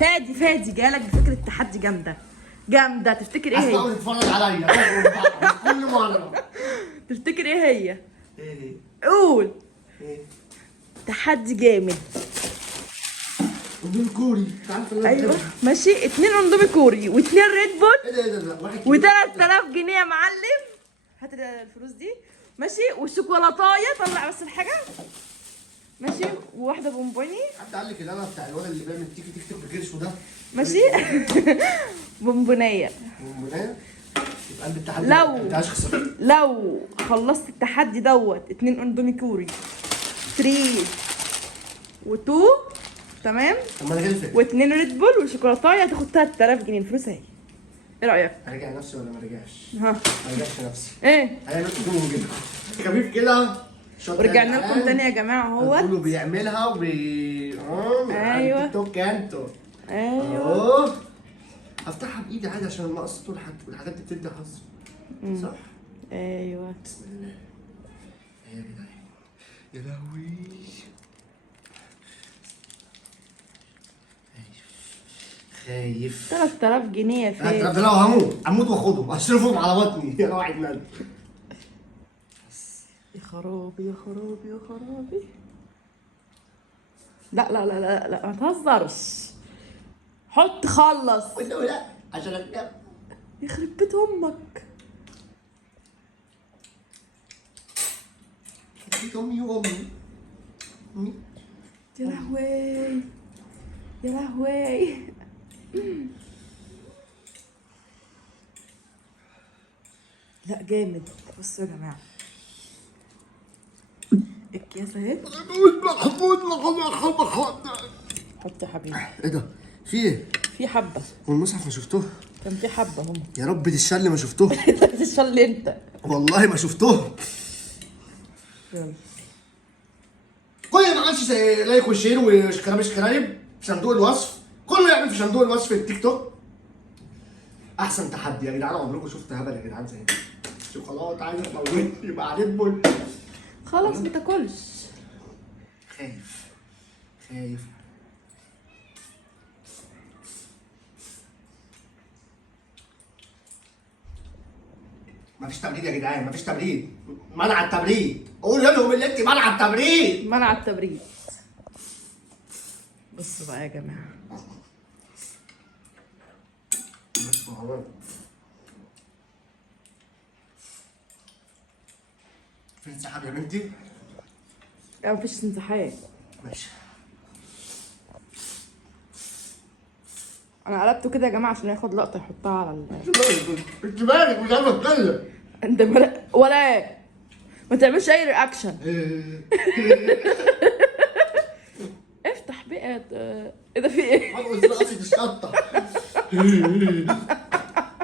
فادي جالك بفكره تحدي جامده. تفتكر ايه هي؟ عايز تتفرج عليا كل مره. تفتكر ايه هي؟ ايه قول. ايه؟ تحدي جامد. اندومي كوري. ايوه ماشي، 2 اندومي كوري و2 ريد بول ايه ده و3000 جنيه يا معلم. هات الفلوس دي ماشي، والشوكولاتايه طلع بس الحاجه ماشي، وواحده بونبوني. حد قال لك ان انا بتاع الولد اللي بيعمل تيك بكرشه ده ماشي. بونبونيه. بونبونيه. يبقى قلب التحدي لو خلصت التحدي دوت 2 اندومي كوري 3 و2 تمام. طب ما انا غلفت. و2 ريد بول وشوكولاتايه هتاخد 3000 جنيه. الفلوس اهي. ايه رايك؟ ارجع نفسي ولا ما ارجعش؟ ها ما ارجعش نفسي. ايه؟ هيعمل قدوم كده خفيف كده. ورجعنا لكم تاني يا جماعه اهوت. كله بيعملها ايوه تيك توك انتوا. ايوه افتحها بايدي عادي عشان المقص طول والحاجات دي بتدي حظ. صح؟ ايوه. بسم الله. يا جدعان يا لهوي. خايف. 3000 جنيه يا فادي. ده لو هموت واخدهم اصرفهم على بطني يا واحد مال. يا خرابي يا خرابي يا خرابي. لا لا لا لا لا ما تهزرش. حط خلص. لا عشان أكتب. يخرب بيت امك. بيت امي وامي. يا لهوي يا لهوي. لا جامد. بصوا يا جماعه الكيس اهي. محمود حط يا حبيبي. ايه ده؟ في ايه؟ في حبه. هو المصحف ما شفتوه؟ كان في حبه هم. يا رب تشل ما شفتوه. تشل انت. والله ما شفتوه. يلا. كل اللي ما عملش لايك وشير وكلام مش كرايب في صندوق الوصف. كله يعمل في صندوق الوصف في التيك توك. احسن تحدي يا جدعان. عمركم شفت هبل يا جدعان زي ده؟ شوكولاته عايزه تموتني يبقى عليه بول. خلاص ما تاكلش. خايف. مفيش تبريد يا جدعان. مفيش تبريد. منع التبريد. قولوا لهم اللي انت منع التبريد. منع التبريد. بصوا بقى يا جماعه. في انسحاب يا بنتي؟ لا مفيش انسحاب. ماشي. انا قلبته كده يا جماعه عشان ياخد لقطه يحطها على انت مالك مش عارفه اتكلم. انت ولا ايه؟ ما تعملش اي رياكشن. افتح بقى. ايه ده في ايه؟ مرقص راسي في الشطه.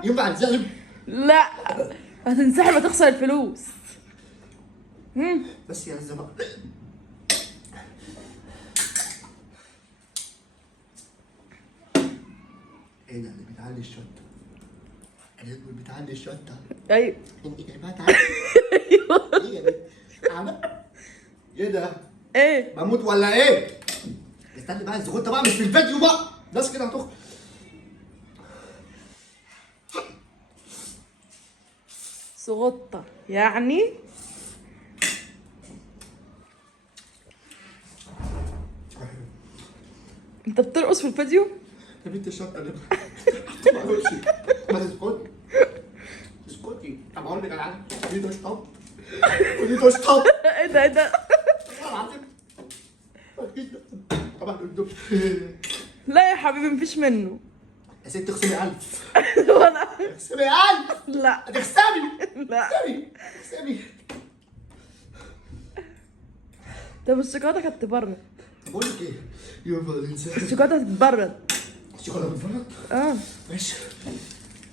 ينفع تسحب؟ لا هتنسحب هتخسر الفلوس. بس يا زلمه. ايه ده اللي بتعلي الشطه؟ اللي بتعلي الشطه. ايوه انت جايبها تعلي. ايه يا بنت؟ ايه ده؟ ايه؟ بموت ولا ايه؟ استني بقى الزغوطه بقى مش في الفيديو بقى. بس كده هتخرج. سغطة يعني. انت بترقص في الفيديو؟ يا بنت الشطه اللي ما تقولش. ما تسكتي. اسكتي. طب اقول لك على حاجه. قولي ده ستوب. قولي ده ستوب. ايه ده ايه ده؟ طبعا قدام. لا يا حبيبي مفيش منه. يا ست اخصمي 1000. ولا اخصمي 1000. لا هتخصمي. لا. اخصمي. طب الشوكولاته كانت تبرد. بقول لك ايه؟ يابا الانسان. الشوكولاته تتبرد. الشوكولاته بتبرد؟ اه ماشي.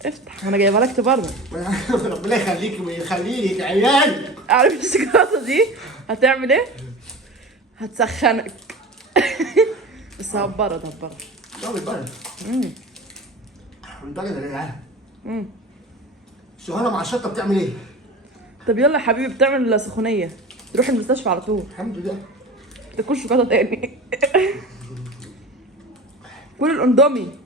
افتح وانا جايبها لك تبرد. ربنا يخليكي ويخلي لك عيالي. عارف الشوكولاته دي هتعمل ايه؟ هتسخنك. بس هتبرد. لا بتبرد. بتبرد يا جدعان. الشوكولاته مع الشطه بتعمل ايه؟ طب يلا يا حبيبي بتعمل سخونيه تروح المستشفى على طول. الحمد لله. تاكل شوكولاته تاني. كل الاندومي.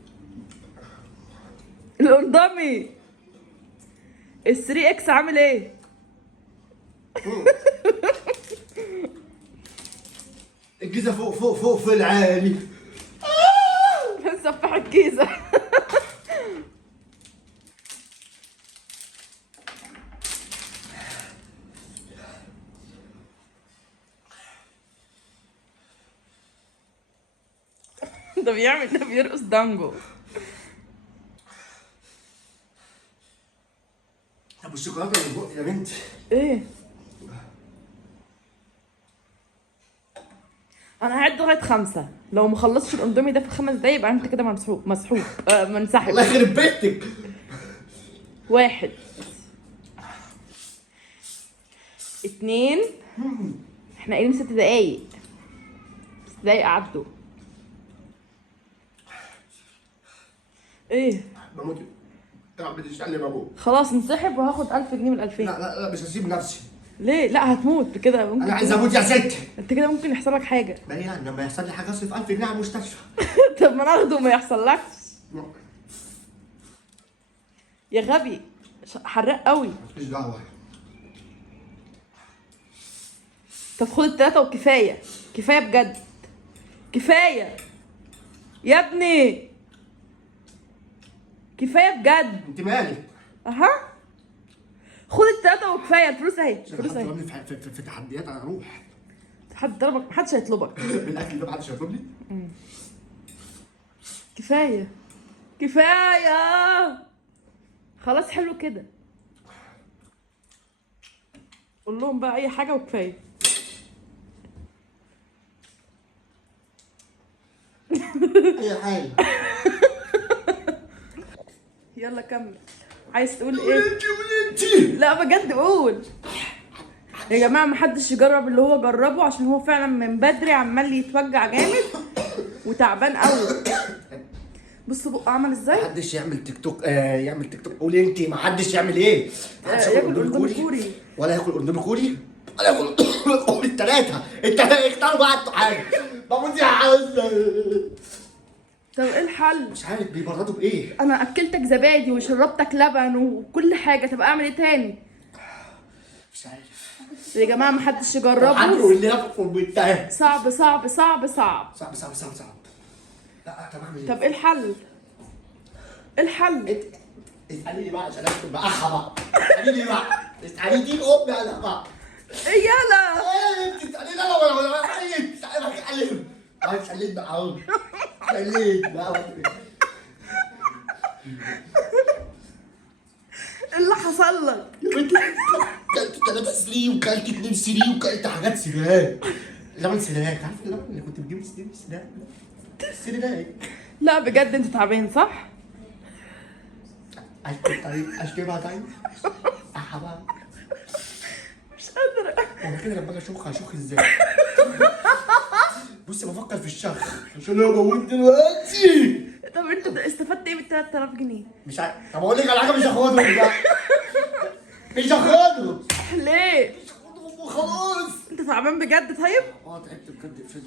الاندومي. ال 3 اكس عامل ايه؟ الجيزه فوق فوق فوق في العالي. بنسفح الجيزه. ده بيعمل، ده بيرقص دانجو. طب الشوكولاته اللي بقى يا بنتي. ايه؟ انا هعد لغايه 5. لو ما خلصتش الاندومي ده في 5 دقايق يبقى انت كده مسحوب منسحب. الله يخرب بيتك. 1 2. احنا قايلين 6 دقايق. 6 دقايق عدوا. ايه؟ بموت. العب بتشقلب ابوك. خلاص انسحب وهاخد 1000 جنيه من 2000. لا لا لا مش هسيب نفسي. ليه؟ لا هتموت كده ممكن. انا عايز اموت يا ست. انت كده ممكن يحصل لك حاجه. بني يعني لما يحصل لي حاجه اصرف 1000 جنيه على المستشفى. طب ما ناخده وما يحصلكش. يا غبي حراق قوي. مفيش دعوه. طب خد ال3 وكفايه. كفايه بجد. كفايه يا ابني. كفايه بجد. انت مالك؟ اها خد ال3 وكفايه. الفلوس اهي. الفلوس اهي. ضربني في تحديات انا اروح. حد ضربك؟ محدش هيطلبك. بالاكل ده محدش هيطلبني. كفايه. كفايه خلاص. حلو كده. قول لهم بقى اي حاجه وكفايه. اي حاجه. يلا كمل. عايز تقول ايه؟ انتي لا بجد قول. يا جماعه محدش يجرب اللي هو جربه، عشان هو فعلا من بدري عمال يتوجع جامد وتعبان قوي. بصوا بقه عمل ازاي. محدش يعمل تيك توك. يعمل تيك توك. قولي انتي محدش يعمل ايه؟ محدش ياكل اندومي كوري ولا ياكل اندومي كوري ولا ياكل التلاته اختاروا بقى انتوا حاجه. بموت يا حزن. طب ايه الحل؟ مش عارف بيبردوا بايه. انا اكلتك زبادي وشربتك لبن وكل حاجه. طب اعمل ايه تاني؟ مش عارف يا جماعه محدش حد يجربه. يقول لي ياكل بالتاه. صعب صعب صعب صعب. صعب صعب صعب صعب. لا طب اعمل ايه؟ طب ايه الحل؟ ايه الحل؟ اساليني بقى عشان اكتب معاها بقى. اساليني بقى. اساليني دي امي انا بقى. ايه يلا. انت تساليني انا ولا عيد؟ اسالك علم. اساليني بقى اهو. اساليني بقى. ايه اللي حصل لك؟ يا بنتي كلت 3 سليم وكلت 2 سليم وكلت حاجات سنان. لبن سنان. عارف اللبن اللي كنت بجيب سنان؟ سنان. لا بجد انت تعبان صح؟ اشتريها طيب؟ احبها. مش قادره. وانا كده لما اجي اشخ ازاي؟ بصي بفكر في الشخ عشان انا بموت دلوقتي. طب انت استفدت ايه بال 3000 جنيه؟ مش عارف. طب اقول لك على حاجه مش هاخدهم بقى. مش هاخدهم. ليه؟ مش هاخدهم وخلاص. انت تعبان بجد طيب؟ تعبت بجد. اقفلي.